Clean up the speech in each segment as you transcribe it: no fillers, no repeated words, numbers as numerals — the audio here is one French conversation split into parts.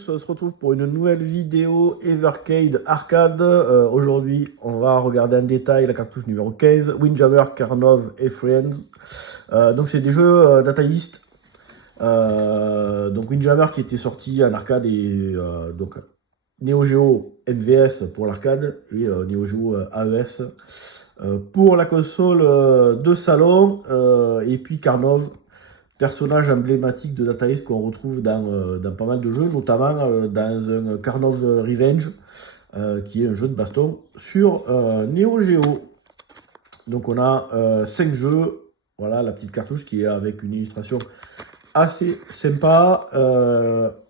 tous, on se retrouve pour une nouvelle vidéo Evercade Arcade. Aujourd'hui, on va regarder en détail la cartouche numéro 15, Windjammer, Karnov et Friends. Donc c'est des jeux Data East. Donc Windjammer qui était sorti en arcade et donc Neo Geo MVS pour l'arcade et Neo Geo AES pour la console de salon. Et puis Karnov, personnage emblématique de Data East qu'on retrouve dans pas mal de jeux, notamment dans un Karnov Revenge, qui est un jeu de baston sur Neo Geo. Donc on a 5 jeux, voilà la petite cartouche qui est avec une illustration assez sympa.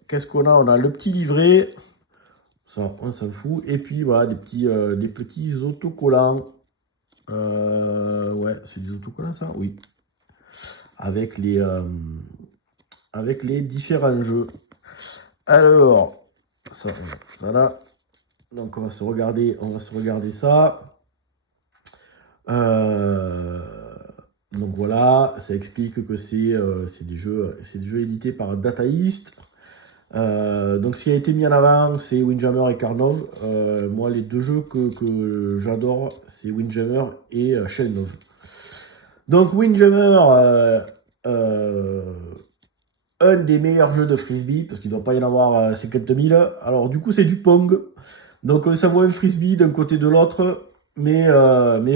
Qu'est-ce qu'on a? On a le petit livret, ça on s'en fout, et puis voilà des petits autocollants. Ouais, c'est des autocollants ça? Oui. Avec les différents jeux. Alors, ça là. Donc on va se regarder ça. Donc voilà, ça explique que c'est des jeux édités par Data East. Donc ce qui a été mis en avant, c'est Windjammer et Karnov. Moi, les deux jeux que j'adore, c'est Windjammer et Shellnov. Donc Windjammer, un des meilleurs jeux de frisbee, parce qu'il ne doit pas y en avoir 50 000. Alors du coup, c'est du Pong. Donc ça vaut un frisbee d'un côté de l'autre, mais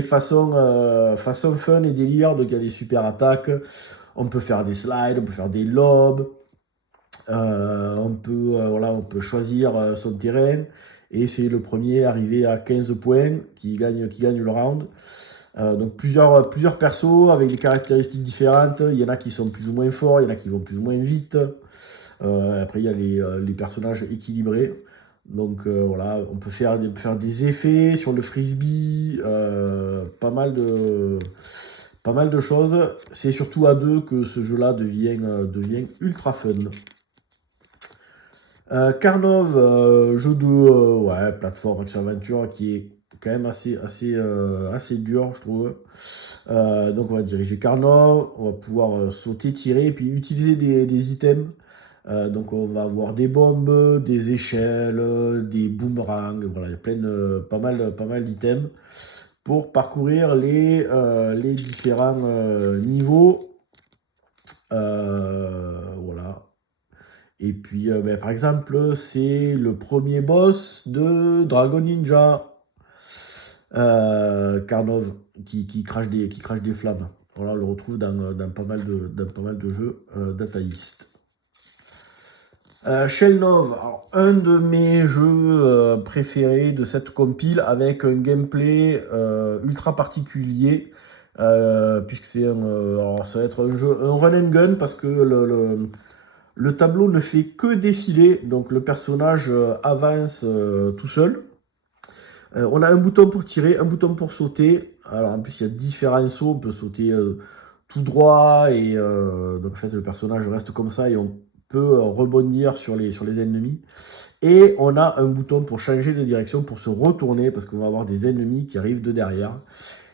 façon fun et délire. Donc il y a des super attaques, on peut faire des slides, on peut faire des lobes, on peut choisir son terrain, et c'est le premier arrivé à 15 points qui gagne le round. Donc plusieurs persos avec des caractéristiques différentes. Il y en a qui sont plus ou moins forts, il y en a qui vont plus ou moins vite. Après il y a les personnages équilibrés. Donc voilà, on peut faire des effets sur le frisbee, pas mal de choses. C'est surtout à deux que ce jeu-là devient ultra fun. Karnov, jeu de plateforme action-aventure qui est quand même assez dur, je trouve. Donc on va diriger Karnov, on va pouvoir sauter, tirer, et puis utiliser des items. Donc on va avoir des bombes, des échelles, des boomerangs, voilà, il y a pas mal d'items pour parcourir les différents niveaux. Voilà. Et puis, par exemple, c'est le premier boss de Dragon Ninja, Karnov, qui crache des flammes. Voilà, on le retrouve dans pas mal de jeux Data East. Shellnov, alors, un de mes jeux préférés de cette compile, avec un gameplay ultra particulier, puisque c'est alors ça va être un run and gun, parce que le tableau ne fait que défiler, donc le personnage avance tout seul. On a un bouton pour tirer, un bouton pour sauter. Alors en plus il y a différents sauts, on peut sauter tout droit, et donc en fait le personnage reste comme ça et on peut rebondir sur les ennemis. Et on a un bouton pour changer de direction, pour se retourner, parce qu'on va avoir des ennemis qui arrivent de derrière.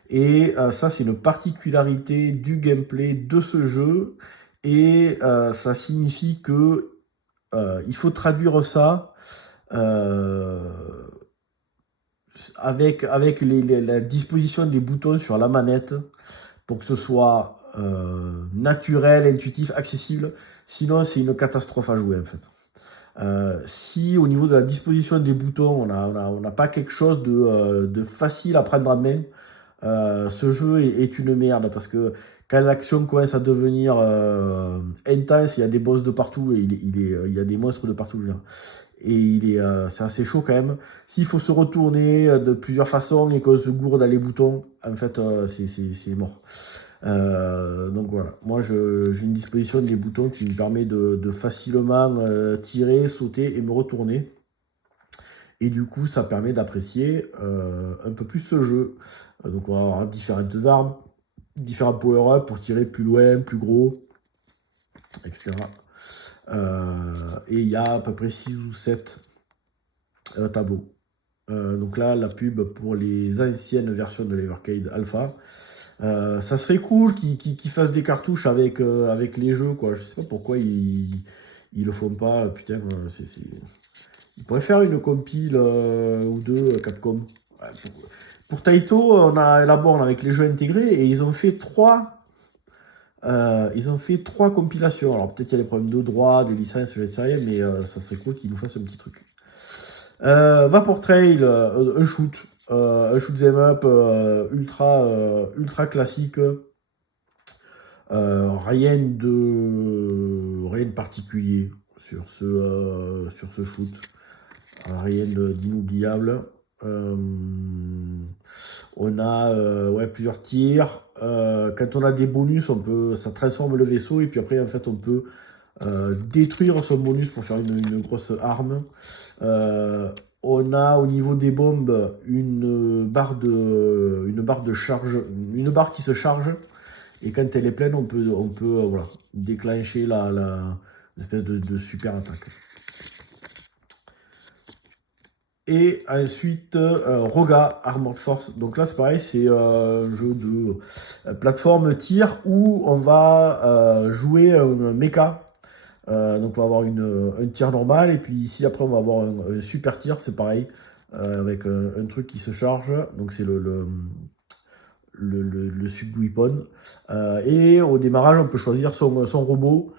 Et ça, c'est une particularité du gameplay de ce jeu. Et ça signifie que il faut traduire ça avec la disposition des boutons sur la manette, pour que ce soit naturel, intuitif, accessible. Sinon, c'est une catastrophe à jouer en fait. Si au niveau de la disposition des boutons, on n'a pas quelque chose de facile à prendre en main, ce jeu est une merde, parce que quand l'action commence à devenir intense, il y a des boss de partout, et il y a des monstres de partout. Et c'est assez chaud quand même. S'il faut se retourner de plusieurs façons et qu'on se gourde dans les boutons, en fait, c'est mort. Donc voilà, moi j'ai une disposition des boutons qui me permet de facilement tirer, sauter et me retourner. Et du coup, ça permet d'apprécier un peu plus ce jeu. Donc on va avoir différentes armes, différents power-up pour tirer plus loin, plus gros, etc. Et il y a à peu près 6 ou 7 tableaux. Donc là, la pub pour les anciennes versions de l'Evercade Alpha. Ça serait cool qu'ils fassent des cartouches avec les jeux, quoi. Je sais pas pourquoi ils ils le font pas, putain, ils pourraient faire une compile ou deux Capcom. Ouais, pour Taito, on a la borne avec les jeux intégrés et ils ont fait trois compilations. Alors peut-être il y a des problèmes de droit, des licences, je ne sais rien, mais ça serait cool qu'ils nous fassent un petit truc. Vapor Trail, un shoot 'em up ultra classique. Rien de particulier sur ce shoot. Rien d'inoubliable. On a ouais, plusieurs tirs. Quand on a des bonus, ça transforme le vaisseau et puis après en fait on peut détruire son bonus pour faire une grosse arme. On a au niveau des bombes une barre de charge, une barre qui se charge et quand elle est pleine on peut voilà, déclencher l'espèce de super attaque. Et ensuite, Roga Armored Force. Donc là, c'est pareil, c'est un jeu de plateforme tir où on va jouer un mecha. Donc on va avoir un tir normal et puis ici après on va avoir un super tir, c'est pareil, avec un truc qui se charge. Donc c'est le sub weapon. Et au démarrage, on peut choisir son robot.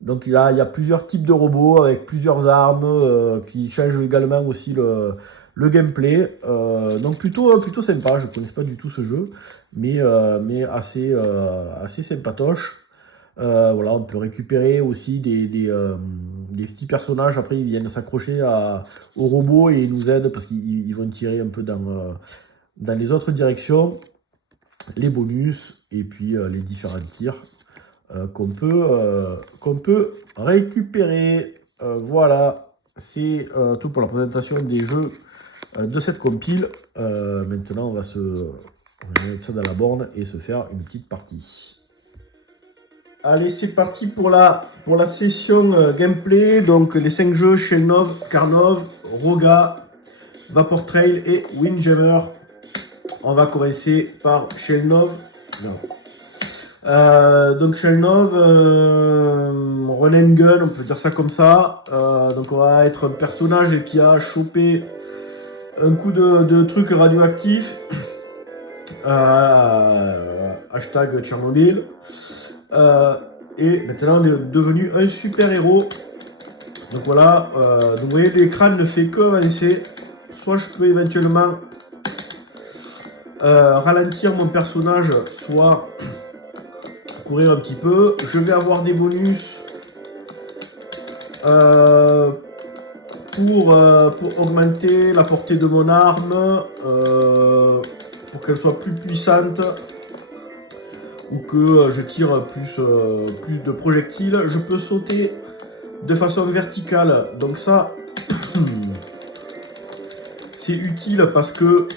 Donc il y a plusieurs types de robots avec plusieurs armes qui changent également aussi le gameplay. Donc plutôt sympa, je ne connais pas du tout ce jeu, mais assez sympatoche. Voilà, on peut récupérer aussi des petits personnages, après ils viennent s'accrocher aux robots et ils nous aident parce qu'ils vont tirer un peu dans les autres directions, les bonus et puis les différents tirs. Qu'on peut récupérer. Voilà, c'est tout pour la présentation des jeux de cette compile. Maintenant, on va mettre ça dans la borne et se faire une petite partie. Allez, c'est parti pour la session gameplay. Donc, les 5 jeux, Shellnov, Karnov, Roga, Vapor Trail et Windjammer. On va commencer par Shellnov. Non. Donc Shellnov, run and gun, on peut dire ça comme ça. Donc on va être un personnage qui a chopé un coup de trucs radioactifs. Hashtag Tchernobyl. Et maintenant on est devenu un super héros. Donc voilà, donc vous voyez l'écran ne fait que avancer. Soit je peux éventuellement ralentir mon personnage, soit courir un petit peu. Je vais avoir des bonus pour augmenter la portée de mon arme, pour qu'elle soit plus puissante ou que je tire plus de projectiles. Je peux sauter de façon verticale, donc ça c'est utile parce que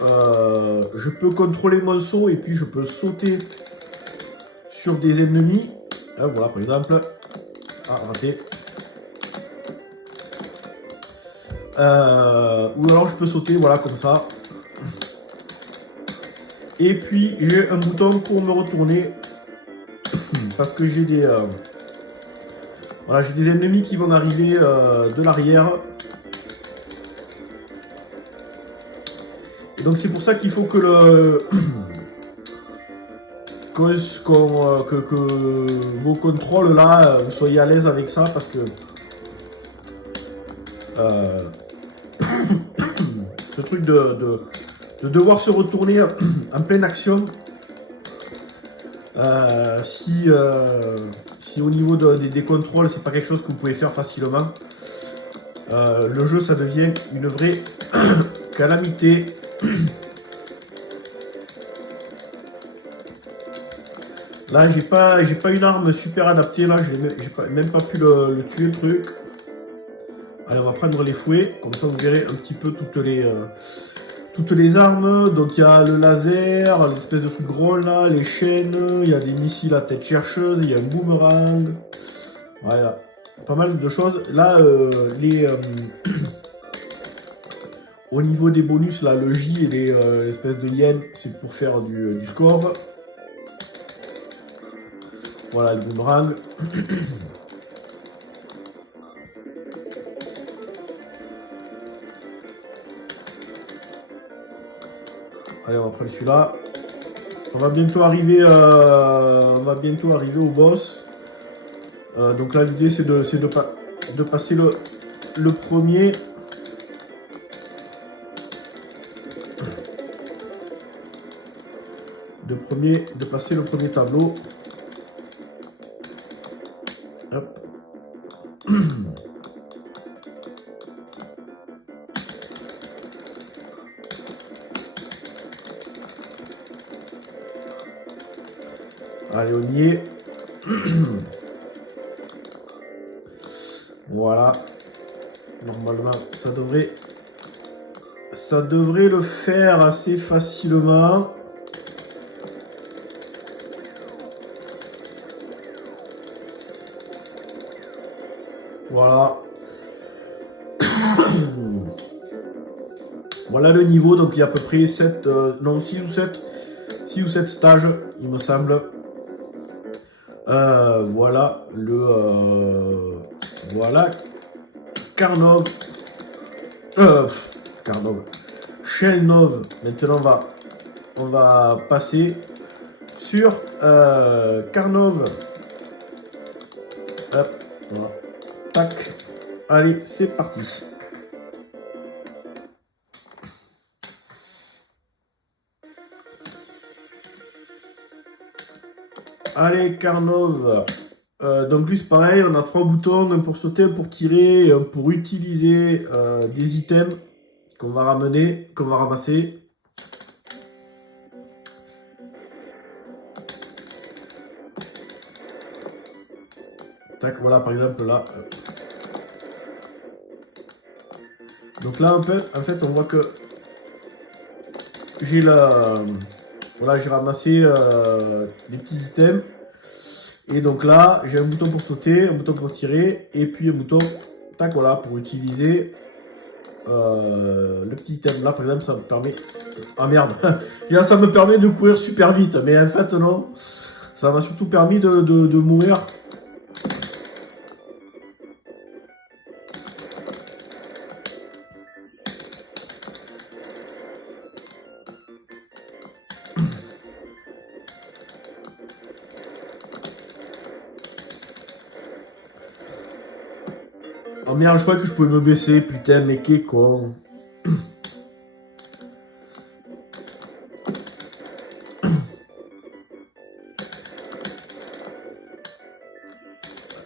je peux contrôler mon saut et puis je peux sauter sur des ennemis. Voilà par exemple. Ah, raté. Ou alors je peux sauter voilà comme ça. Et puis j'ai un bouton pour me retourner parce que j'ai des voilà, j'ai des ennemis qui vont arriver de l'arrière. Et donc c'est pour ça qu'il faut que que vos contrôles là, vous soyez à l'aise avec ça parce que ce truc de devoir se retourner en pleine action, si au niveau des contrôles c'est pas quelque chose que vous pouvez faire facilement, le jeu ça devient une vraie calamité. Là j'ai pas une arme super adaptée, là j'ai même pas pu le tuer le truc. Allez, on va prendre les fouets, comme ça vous verrez un petit peu toutes les armes. Donc il y a le laser, l'espèce de truc rond là, les chaînes, il y a des missiles à tête chercheuse, il y a un boomerang. Voilà, pas mal de choses. Là, au niveau des bonus, là, le J et l'espèce de yen, c'est pour faire du score. Voilà le boomerang. Allez, on va prendre celui-là. On va bientôt arriver au boss. Donc là, l'idée, c'est de passer le premier. De passer le premier tableau. Hop. Allez, on y est. Voilà. Normalement, ça devrait le faire assez facilement. Voilà. Voilà le niveau. Donc il y a à peu près 6 ou 7 stages, il me semble. Voilà voilà Karnov. Karnov. Shelnov. Maintenant on va passer sur Karnov. Hop, voilà. Tac. Allez, c'est parti. Allez, Karnov. Donc lui c'est pareil, on a 3 boutons, un pour sauter, un pour tirer, un pour utiliser des items qu'on va ramener, qu'on va ramasser. Tac, voilà par exemple là. Donc là en fait on voit que j'ai voilà, j'ai ramassé des petits items. Et donc là, j'ai un bouton pour sauter, un bouton pour tirer, et puis un bouton, tac, voilà, pour utiliser le petit item. Là, par exemple, ça me permet... Ah merde. Là, ça me permet de courir super vite. Mais en fait, non. Ça m'a surtout permis de mourir. Oh merde, je croyais que je pouvais me baisser, putain, mais qu'est con.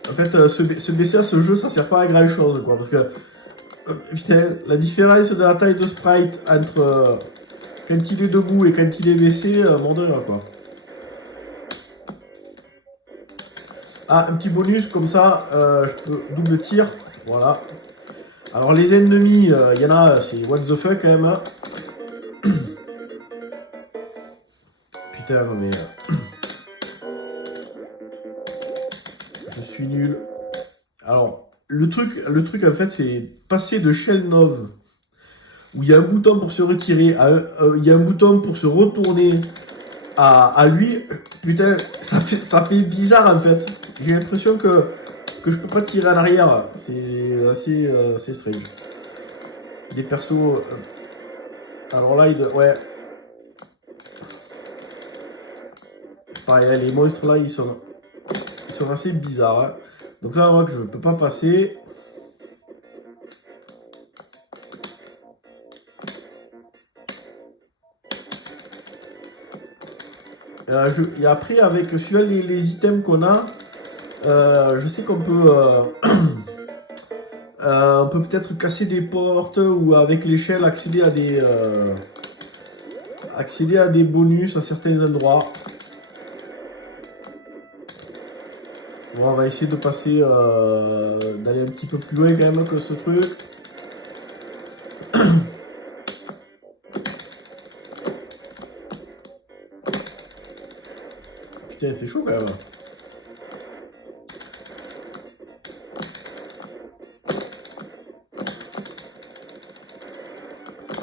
En fait, se baisser à ce jeu, ça sert pas à grand chose, quoi, parce que... putain, la différence de la taille de sprite entre quand il est debout et quand il est baissé, mort de rire, quoi. Ah, un petit bonus, comme ça, je peux double tir. Voilà. Alors, les ennemis, il y en a, c'est what the fuck, quand même. Hein. Putain, mais... je suis nul. Alors, le truc en fait, c'est passer de Shelnov, où il y a un bouton pour se retirer, il y a un bouton pour se retourner à lui. Putain, ça fait bizarre, en fait. J'ai l'impression que je peux pas tirer en arrière. C'est assez strange. Des persos... alors là, ouais. Pareil, les monstres là, ils sont assez bizarres. Hein. Donc là, on voit que je ne peux pas passer. Et après, avec suivant les items qu'on a, je sais qu'on peut... on peut peut-être casser des portes ou avec l'échelle accéder à des bonus à certains endroits. Bon, on va essayer de passer, d'aller un petit peu plus loin quand même que ce truc. Putain, c'est chaud quand même.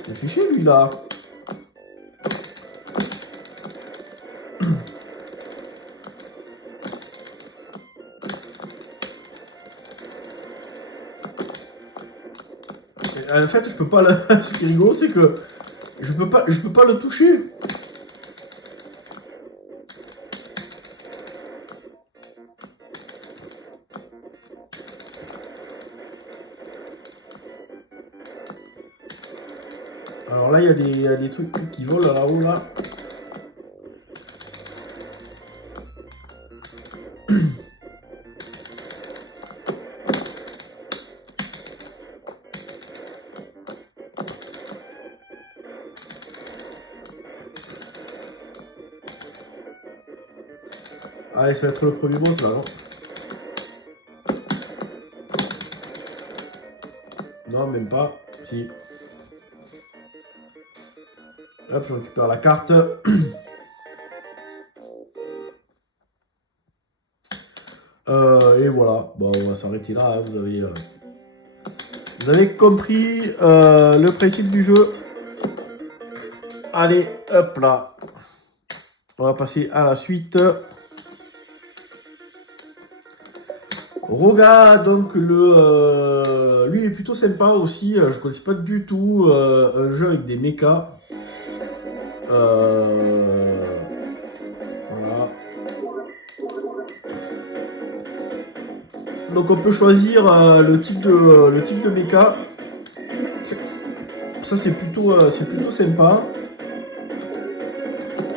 Il fait chier lui là. En fait, je peux pas. Ce qui est rigolo, c'est que je je peux pas le toucher. Alors là, il y a des trucs qui volent là-haut, là. Allez, ça va être le premier boss, là, non? Non, même pas. Si. Hop, je récupère la carte. Et voilà. Bon, on va s'arrêter là. Hein. Vous avez compris le principe du jeu. Allez, hop là. On va passer à la suite. Roga, donc lui il est plutôt sympa aussi. Je ne connaissais pas du tout un jeu avec des mechas. Voilà. Donc on peut choisir le type de mecha. Ça c'est plutôt sympa.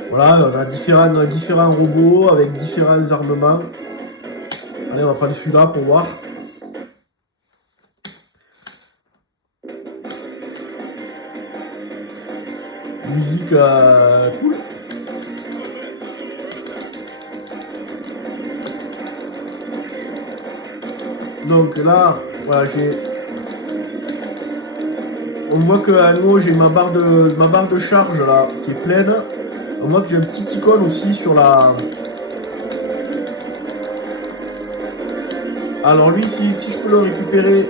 Voilà, on a différents robots avec différents armements. Allez, on va prendre celui-là pour voir. Musique cool. Donc là, voilà, on voit qu'en haut j'ai ma barre de charge là qui est pleine. On voit que j'ai un petit icône aussi sur la. Alors lui, si je peux le récupérer,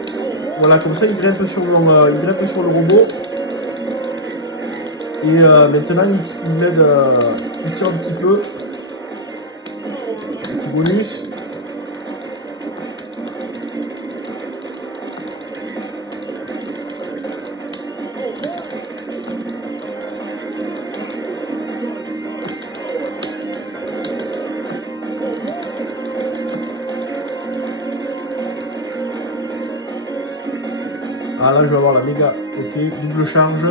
voilà, comme ça il grimpe sur le robot. Et maintenant il m'aide, il tire un petit peu. Petit bonus. Ah là je vais avoir la méga, ok, double charge.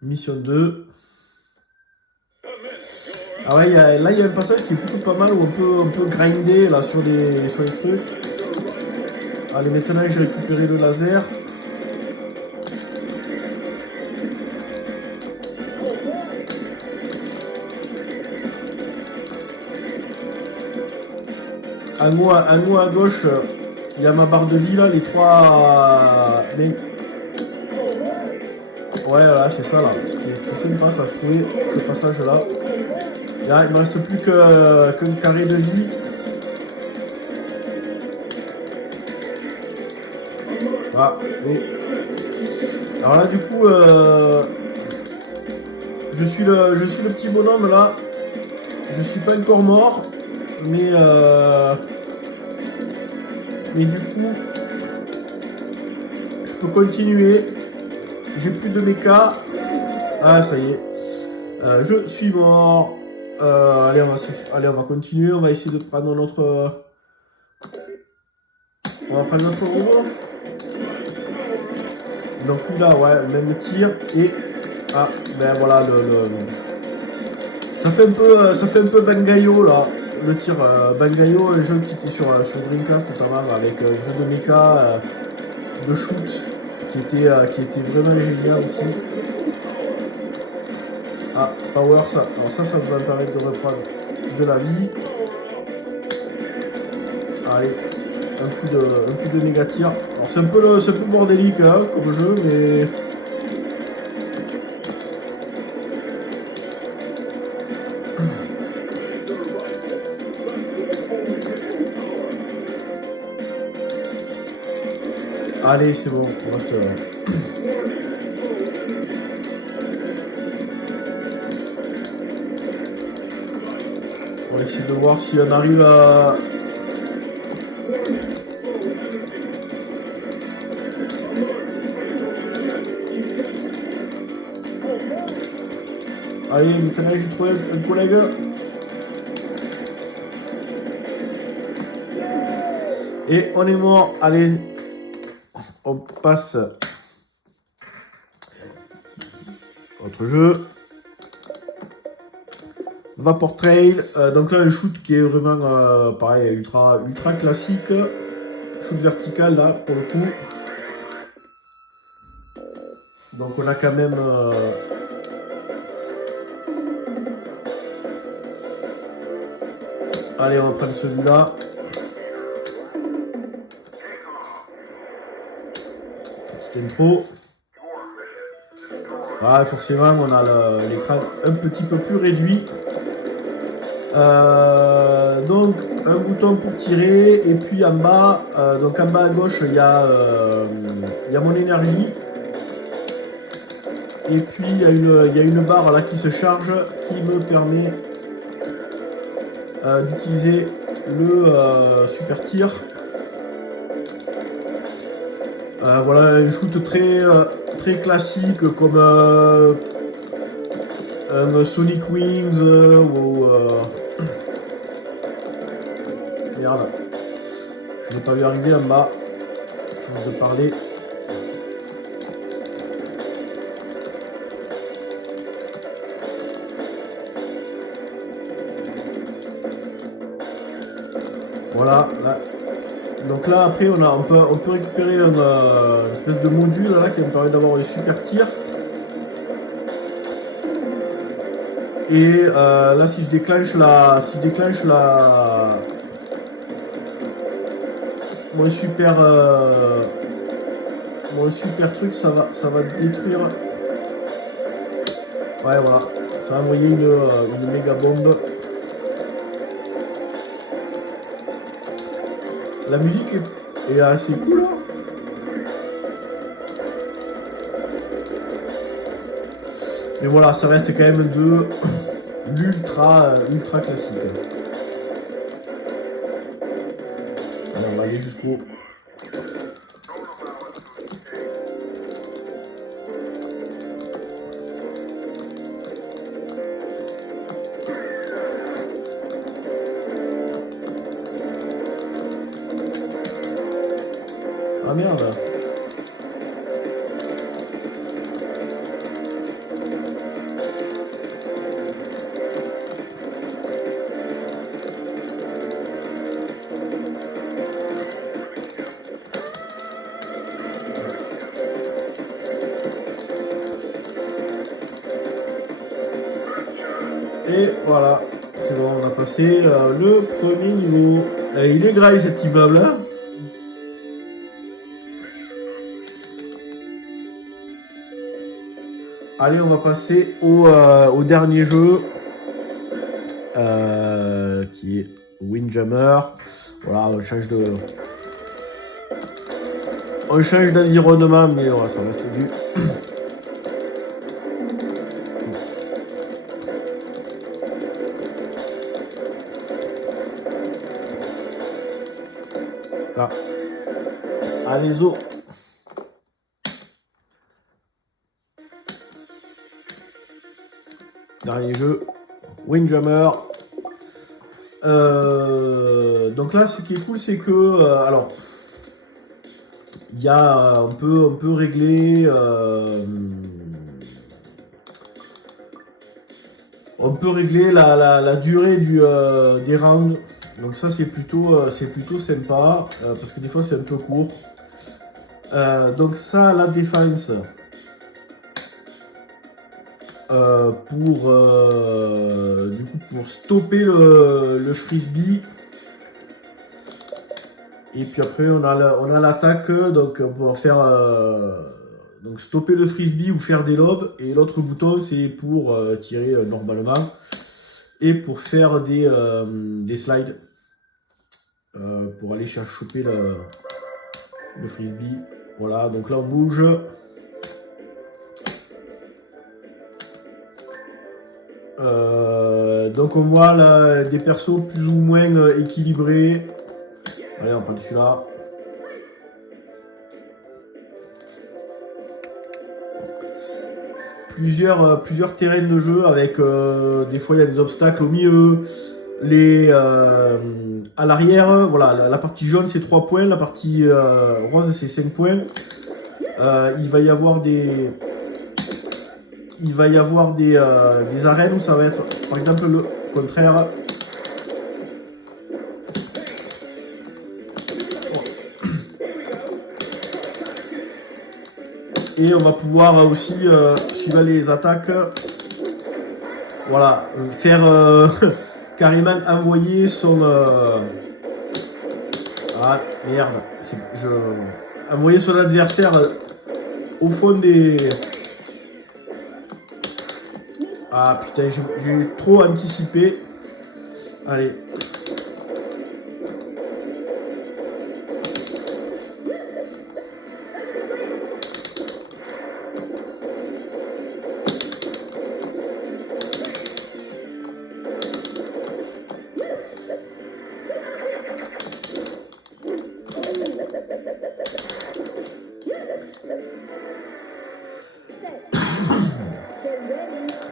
Mission 2. Ah ouais, là il y a un passage qui est plutôt pas mal où on peut grinder là sur les trucs. Allez, maintenant j'ai récupéré le laser. En haut à gauche, il y a ma barre de vie là, les trois. Ouais, voilà, c'est ça là. C'était sympa ça, je trouvais, ce passage là. Là, il me reste plus qu'un carré de vie. Ah, et. Alors là, du coup, je suis le petit bonhomme là. Je suis pas encore mort. Mais du coup, je peux continuer. J'ai plus de mecha. Ah, ça y est. Je suis mort. Allez, on va continuer. On va essayer de prendre notre. On va prendre notre robot. Donc lui là, ouais, même tir. Et. Ah, ben voilà, ça fait un peu Bangayo là. Le tir Bangayo, un jeu qui était sur Dreamcast notamment, avec un jeu de mecha de shoot qui était vraiment génial aussi. Ah, power ça. Alors ça va me permettre de reprendre de la vie. Allez, un coup de méga tir. Alors c'est un peu bordélique hein, comme jeu, mais. Allez, c'est bon, on va se. On va essayer de voir si on arrive à... Allez, maintenant j'ai trouvé un collègue. Et on est mort. Allez, on passe. Autre jeu. Vapor Trail. Donc là, un shoot qui est vraiment pareil, ultra classique. Shoot vertical là, pour le coup. Donc on a quand même... Allez, on va prendre celui-là. Petite intro. Ah, forcément, on a l'écran un petit peu plus réduit. Donc, un bouton pour tirer. Et puis en bas, donc en bas à gauche, il y a mon énergie. Et puis, il y a une barre là qui se charge, qui me permet d'utiliser le super tir. Voilà, un shoot très classique comme un Sonic Wings ou... Merde, je n'ai pas vu arriver en bas, force de parler. Voilà, là. Donc là après on peut récupérer une espèce de module là qui me permet d'avoir un super tir. Et là si je déclenche mon super truc, ça va détruire. Ouais voilà, ça va envoyer une méga bombe. La musique est assez cool. Hein. Mais voilà, ça reste quand même de l'ultra classique. Allez, on va aller jusqu'au... Ah merde. Et voilà, c'est bon, on a passé le premier niveau. Il est graille cet immeuble là. Allez, on va passer au dernier jeu qui est Windjammer. Voilà, on change d'environnement, mais voilà, ça reste du... Ah. Allez, zo. Dernier jeu, Windjammer. Donc là, ce qui est cool, c'est que alors il y a on peut régler la durée des rounds. Donc ça, c'est plutôt sympa parce que des fois, c'est un peu court. Donc ça, la défense. Pour stopper le frisbee. Et puis après on a l'attaque, donc on peut faire donc stopper le frisbee ou faire des lobes. Et l'autre bouton c'est pour tirer normalement et pour faire des slides pour aller choper le frisbee. Voilà, donc là on bouge. Donc on voit là, des persos plus ou moins équilibrés. Allez, on prend celui-là. Plusieurs terrains de jeu avec des fois il y a des obstacles au milieu. À l'arrière, voilà, la partie jaune c'est 3 points, la partie rose c'est 5 points. Il va y avoir des arènes où ça va être par exemple le contraire. Et on va pouvoir aussi, suivant les attaques, voilà, faire carrément envoyer son... Ah merde, envoyer son adversaire au fond des... Ah putain, j'ai trop anticipé. Allez.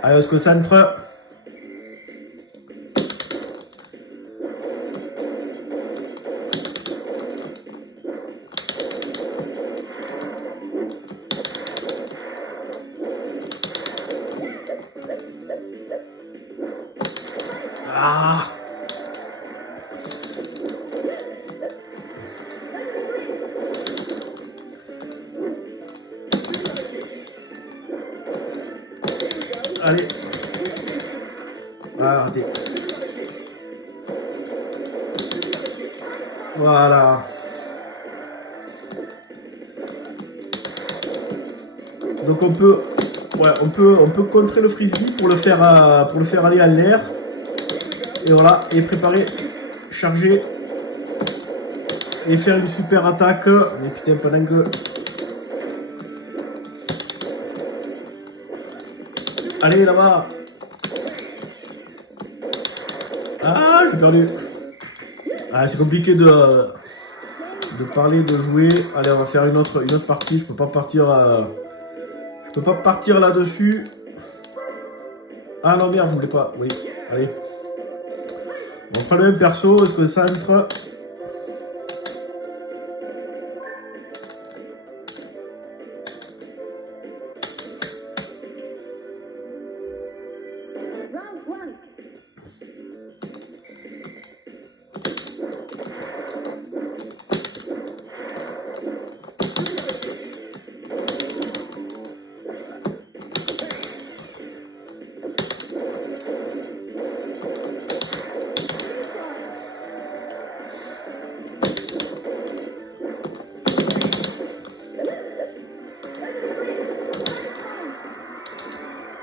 Allez, on se concentre. Ah! Allez. Ah, raté. Voilà. Donc on peut contrer le frisbee pour le faire aller à l'air. Et voilà, et préparer, charger et faire une super attaque. Mais putain, pendant que... Allez, là-bas. Ah, j'ai perdu. Ah, c'est compliqué de parler, de jouer. Allez, on va faire une autre partie. Je peux pas partir là-dessus. Ah non, merde, je voulais pas. Oui, allez. On prend le même perso, on se concentre.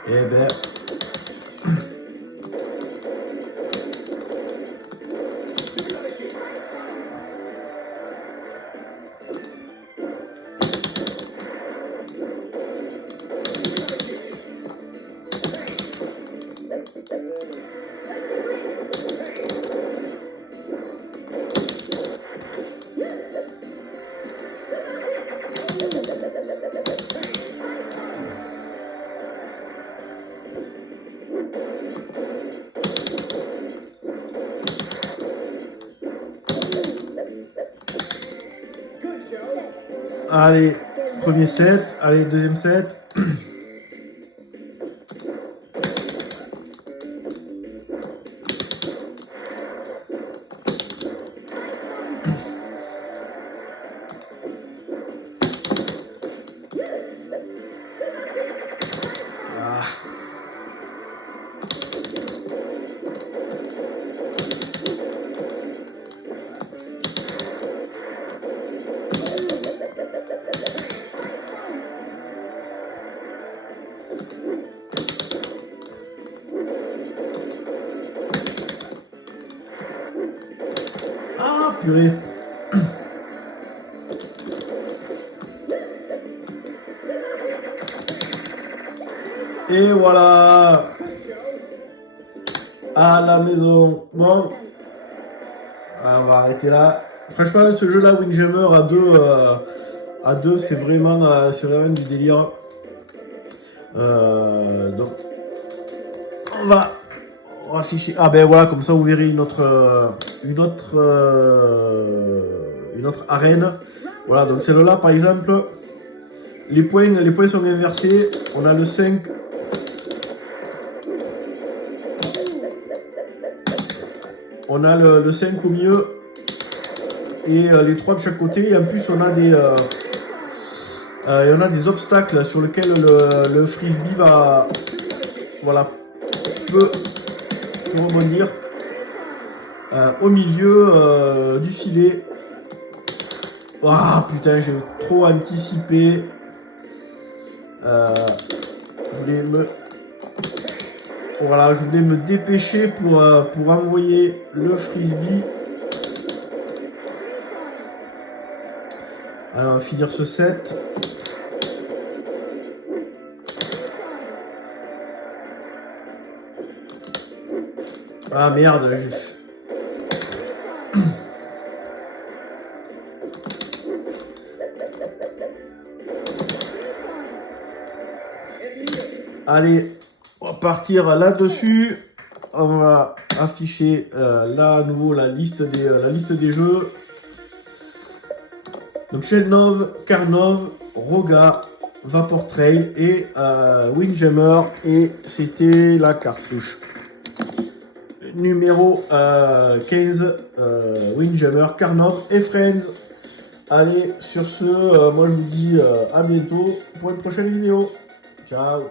Eh ben... Allez, premier set. Allez, deuxième set. Ah. Ah, purée. Et voilà. à la maison. Bon, on va arrêter là. Franchement, ce jeu-là, Windjammer à deux, c'est vraiment du délire. Donc, on va afficher. Ah ben voilà, comme ça vous verrez une autre arène. Voilà, donc celle-là, par exemple, les points sont inversés. On a le 5. On a le 5 au milieu et les 3 de chaque côté. Et en plus, on a des obstacles sur lesquels le frisbee va, voilà, peut rebondir au milieu du filet. Ah putain, j'ai trop anticipé. Je voulais me dépêcher pour envoyer le frisbee. Alors, on va finir ce set. Ah merde, Allez, on va partir là-dessus. On va afficher là à nouveau la liste des jeux. Donc Shellnov, Karnov, Roga, Vapor Trail et Windjammer. Et c'était la cartouche numéro 15, Windjammer, Karnov et Friends. Allez, sur ce, moi je vous dis à bientôt pour une prochaine vidéo. Ciao.